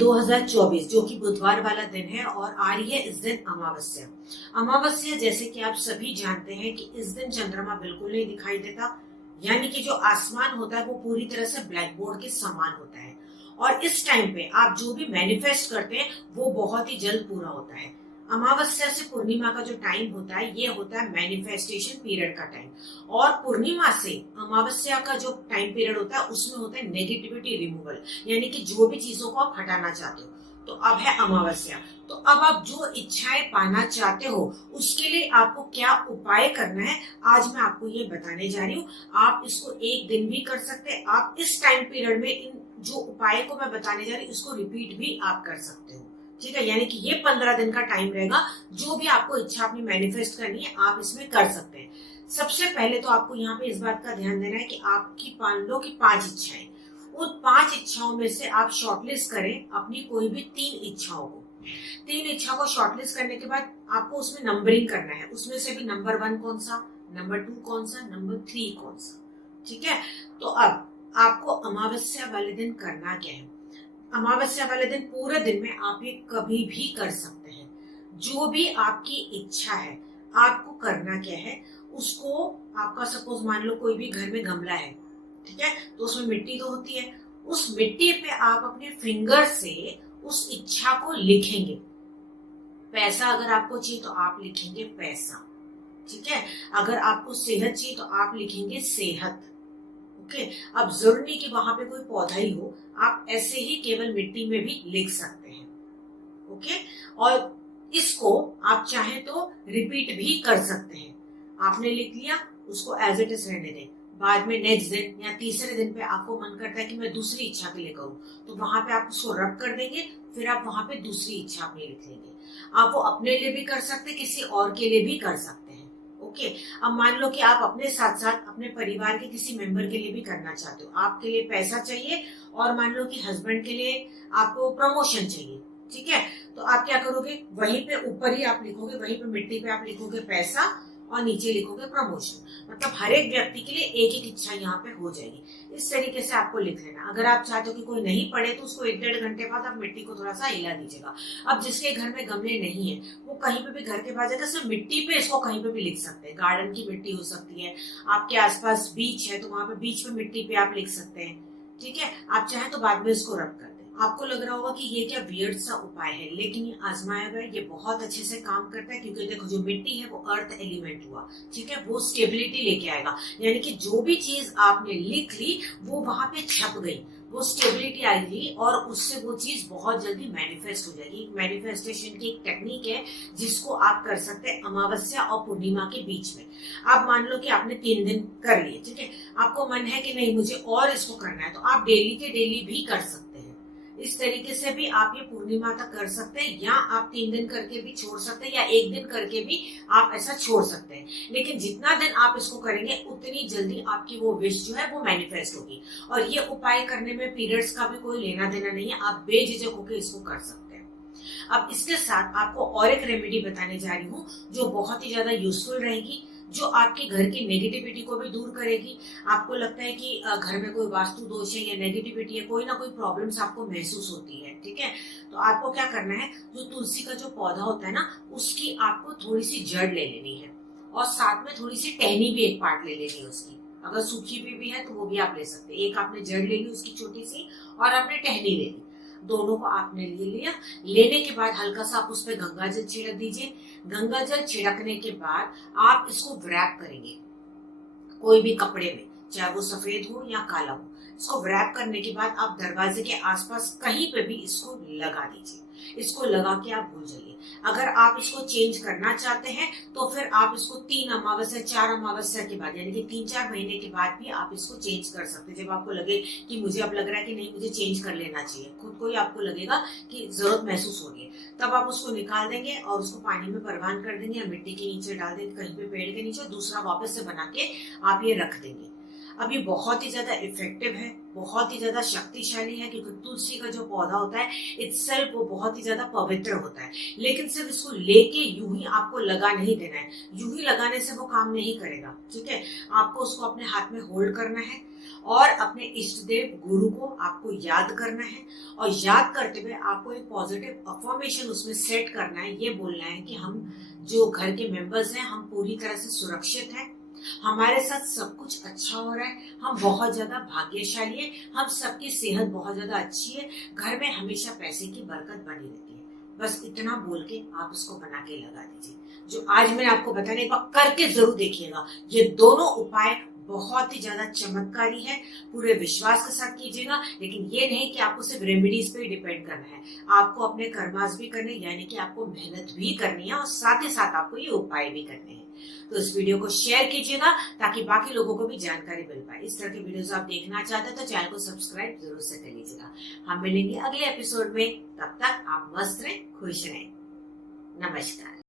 2024 जो कि बुधवार वाला दिन है और आ रही है इस दिन अमावस्या। अमावस्या जैसे कि आप सभी जानते हैं कि इस दिन चंद्रमा बिल्कुल नहीं दिखाई देता, यानी कि जो आसमान होता है वो पूरी तरह से ब्लैक बोर्ड के समान होता है। और इस टाइम पे आप जो भी मैनिफेस्ट करते हैं वो बहुत ही जल्द पूरा होता है। अमावस्या से पूर्णिमा का जो टाइम होता है ये होता है मैनिफेस्टेशन पीरियड का टाइम, और पूर्णिमा से अमावस्या का जो टाइम पीरियड होता है उसमें होता है नेगेटिविटी रिमूवल, यानी कि जो भी चीजों को आप हटाना चाहते हो। तो अब है अमावस्या, तो अब आप जो इच्छाएं पाना चाहते हो उसके लिए आपको क्या उपाय करना है आज मैं आपको ये बताने जा रही हूँ। आप इसको एक दिन भी कर सकते हैं, आप इस टाइम पीरियड में इन जो उपाय को मैं बताने जा रही हूँ इसको रिपीट भी आप कर सकते हो, ठीक है। यानी कि ये 15 दिन का टाइम रहेगा, जो भी आपको इच्छा अपनी मैनिफेस्ट करनी है आप इसमें कर सकते हैं। सबसे पहले तो आपको यहाँ पे इस बात का ध्यान देना है कि आपकी मान लो कि 5 इच्छाएं, उन 5 इच्छाओं में से आप शॉर्टलिस्ट करें अपनी कोई भी 3 इच्छाओं को। 3 इच्छा को शॉर्टलिस्ट करने के बाद आपको उसमें नंबरिंग करना है, उसमें से भी नंबर 1 कौन सा, नंबर 2 कौन सा, नंबर 3 कौन सा, ठीक है। तो अब आपको अमावस्या वाले दिन करना क्या है। अमावस्या वाले दिन पूरे दिन में आप ये कभी भी कर सकते हैं। जो भी आपकी इच्छा है आपको करना क्या है, उसको आपका सपोज मान लो कोई भी घर में गमला है, ठीक है, तो उसमें मिट्टी तो होती है, उस मिट्टी पे आप अपने फिंगर से उस इच्छा को लिखेंगे। पैसा अगर आपको चाहिए तो आप लिखेंगे पैसा, ठीक है। अगर आपको सेहत चाहिए तो आप लिखेंगे सेहत, ओके। अब जरूरी नहीं कि वहां पे कोई पौधा ही हो, आप ऐसे ही केवल मिट्टी में भी लिख सकते हैं, ओके। और इसको आप चाहे तो रिपीट भी कर सकते हैं। आपने लिख लिया, उसको एज इट इज रहने दें, बाद में नेक्स्ट दिन या तीसरे दिन पे आपको मन करता है कि मैं दूसरी इच्छा के लिए करूं, तो वहां पे आप उसको रब कर देंगे, फिर आप वहां पे दूसरी इच्छा अपनी लिख लेंगे। आप वो अपने लिए भी कर सकते हैं, किसी और के लिए भी कर सकते हैं, ओके। अब मान लो कि आप अपने साथ साथ अपने परिवार के किसी मेंबर के लिए भी करना चाहते हो, आपके लिए पैसा चाहिए और मान लो कि हस्बैंड के लिए आपको प्रमोशन चाहिए, ठीक है। तो आप क्या करोगे, वहीं पे ऊपर ही आप लिखोगे, वहीं पे मिट्टी पे आप लिखोगे पैसा और नीचे लिखोगे प्रमोशन। मतलब हर एक व्यक्ति के लिए एक एक इच्छा यहाँ पे हो जाएगी। इस तरीके से आपको लिख लेना। अगर आप चाहते हो कि कोई नहीं पढ़े तो उसको 1-1.5 घंटे बाद आप मिट्टी को थोड़ा सा हिला दीजिएगा। अब जिसके घर में गमले नहीं है वो कहीं पे भी घर के पास जाकर सिर्फ मिट्टी पे इसको कहीं पे भी लिख सकते हैं। गार्डन की मिट्टी हो सकती है, आपके आसपास बीच है तो वहां पे बीच पे मिट्टी पे आप लिख सकते हैं, ठीक है। आप चाहे तो बाद में इसको रब कर दें। आपको लग रहा होगा कि ये क्या वियर्ड सा उपाय है, लेकिन ये आजमाया हुआ है, ये बहुत अच्छे से काम करता है। क्योंकि देखो जो मिट्टी है वो अर्थ एलिमेंट हुआ, ठीक है, वो स्टेबिलिटी लेके आएगा। यानी कि जो भी चीज आपने लिख ली वो वहां पे छप गई, वो स्टेबिलिटी आएगी और उससे वो चीज बहुत जल्दी मैनिफेस्ट हो जाएगी। मैनिफेस्टेशन की एक टेक्निक है जिसको आप कर सकते हैं अमावस्या और पूर्णिमा के बीच में। आप मान लो कि आपने 3 दिन कर लिए, ठीक है, आपको मन है कि नहीं मुझे और इसको करना है, तो आप डेली के डेली भी कर सकते हैं। इस तरीके से भी आप ये पूर्णिमा तक कर सकते हैं, या आप 3 दिन करके भी छोड़ सकते हैं, या 1 दिन करके भी आप ऐसा छोड़ सकते हैं। लेकिन जितना दिन आप इसको करेंगे उतनी जल्दी आपकी वो विश जो है वो मैनिफेस्ट होगी। और ये उपाय करने में पीरियड्स का भी कोई लेना देना नहीं है, आप बेझिझक होकर इसको कर सकते हैं। अब इसके साथ आपको और एक रेमेडी बताने जा रही हूँ जो बहुत ही ज्यादा यूजफुल रहेगी, जो आपके घर की नेगेटिविटी को भी दूर करेगी। आपको लगता है कि घर में कोई वास्तु दोष है या नेगेटिविटी है, कोई ना कोई प्रॉब्लम्स आपको महसूस होती है, ठीक है। तो आपको क्या करना है, जो तुलसी का जो पौधा होता है ना उसकी आपको थोड़ी सी जड़ ले लेनी है, और साथ में थोड़ी सी टहनी भी एक पार्ट ले लेनी है उसकी। अगर सूखी भी है तो वो भी आप ले सकते हैं। एक आपने जड़ ले ली उसकी छोटी सी, और आपने टहनी ले ली, दोनों को आपने ले लिया। लेने के बाद हल्का सा आप उस पर गंगा जल छिड़क दीजिए। गंगा जल छिड़कने के बाद आप इसको व्रैप करेंगे कोई भी कपड़े में, चाहे वो सफेद हो या काला हो। इसको व्रैप करने के बाद आप दरवाजे के आसपास कहीं पे भी इसको लगा दीजिए। इसको लगा के आप भूल जाइए। अगर आप इसको चेंज करना चाहते हैं तो फिर आप इसको 3 अमावस्या 4 अमावस्या के बाद, यानी कि 3-4 महीने के बाद भी आप इसको चेंज कर सकते हैं। जब आपको लगे कि मुझे अब लग रहा है कि नहीं मुझे चेंज कर लेना चाहिए, खुद को ही आपको लगेगा कि जरूरत महसूस हो रही है, तब आप उसको निकाल देंगे और उसको पानी में परवान कर देंगे या मिट्टी के नीचे डाल देंगे, कहीं पे पेड़ के नीचे, दूसरा वापस से बना के आप ये रख देंगे। अब ये बहुत ही ज्यादा इफेक्टिव है, बहुत ही ज्यादा शक्तिशाली है, क्योंकि तुलसी का जो पौधा होता है इटसेल्फ वो बहुत ही ज्यादा पवित्र होता है। लेकिन सिर्फ इसको लेके यूं ही आपको लगा नहीं देना है, यूं ही लगाने से वो काम नहीं करेगा, ठीक है। आपको उसको अपने हाथ में होल्ड करना है, और अपने इष्ट देव गुरु को आपको याद करना है और याद करते हुए आपको एक पॉजिटिव अफर्मेशन उसमें सेट करना है। ये बोलना है कि हम जो घर के मेंबर्स हैं हम पूरी तरह से सुरक्षित हैं, हमारे साथ सब कुछ अच्छा हो रहा है, हम बहुत ज्यादा भाग्यशाली है, हम सबकी सेहत बहुत ज्यादा अच्छी है, घर में हमेशा पैसे की बरकत बनी रहती है। बस इतना बोल के आप उसको बना के लगा दीजिए। जो आज मैंने आपको बताने एक बार करके जरूर देखिएगा। ये दोनों उपाय बहुत ही ज्यादा चमत्कारी है, पूरे विश्वास के साथ कीजिएगा। लेकिन ये नहीं कि आपको सिर्फ रेमेडीज पे ही डिपेंड करना है, आपको अपने कर्मास भी करने, यानी कि आपको मेहनत भी करनी है और साथ ही साथ आपको ये उपाय भी करने हैं। तो इस वीडियो को शेयर कीजिएगा ताकि बाकी लोगों को भी जानकारी मिल पाए। इस तरह के वीडियोस आप देखना चाहते हैं तो चैनल को सब्सक्राइब जरूर से कर लीजिएगा। हम मिलेंगे अगले एपिसोड में, तब तक आप मस्त रहें, खुश रहें। नमस्कार।